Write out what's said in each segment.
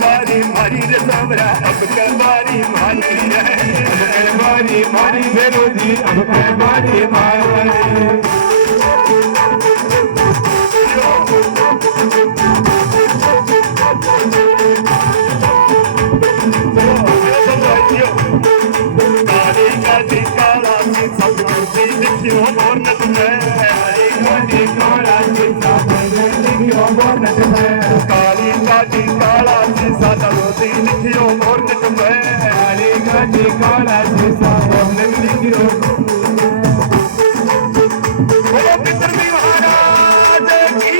बारी मारी रे सावरा अब क्या बारी मारी है अब क्या बारी मारी भेरो जी अब मैं मारी मारी काली गाड़ी काला शीशा तलोती लिखियो मोर नट में काली गाड़ी काला शीशा मोर नट लिखियो बोलो पितर जी महाराज की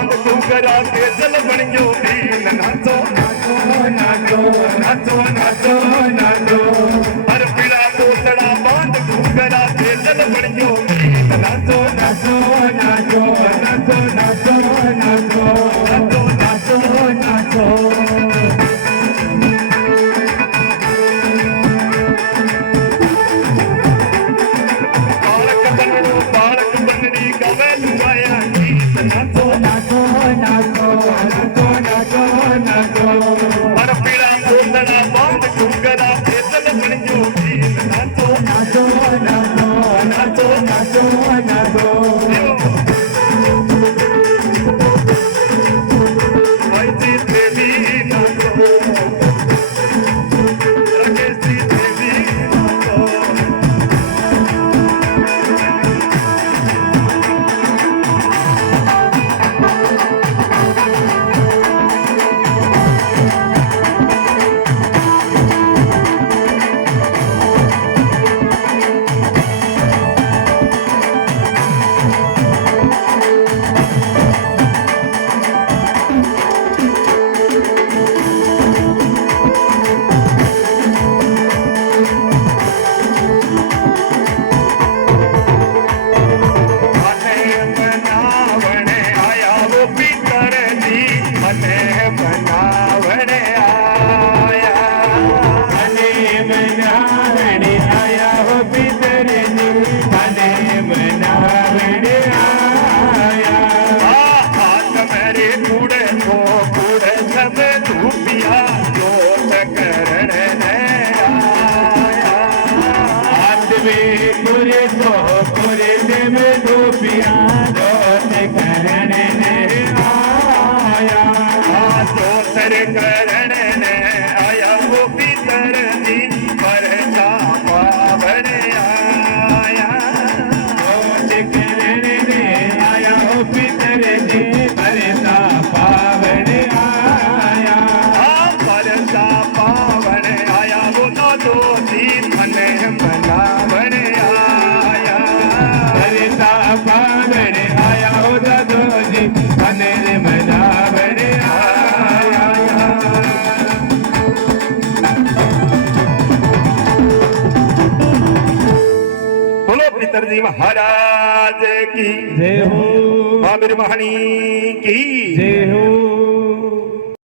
जल बन गयो दीन नाचो नाचो नाचो नाचो नाचो नाचो हर पीला पोतड़ा बांध घूंगरा के जल बन गयो दीन नाचो नाचो नाचो नाचो नाचो नाचो नाचो नाचो नाचो बालक बननी गवे लुआया गीत नाचो नाचो नाचो नाचो नाचो नाचो हर पीड़ा पोतड़ा बांध घूंगरा के जल बन गयो दीन नाचो नाचो नाचो नाचो नाचो नाचो भाई जी देवी नाचो राकेश जी देवी नाचो जी महाराज की जय हो, बाबिर महानी की जय हो।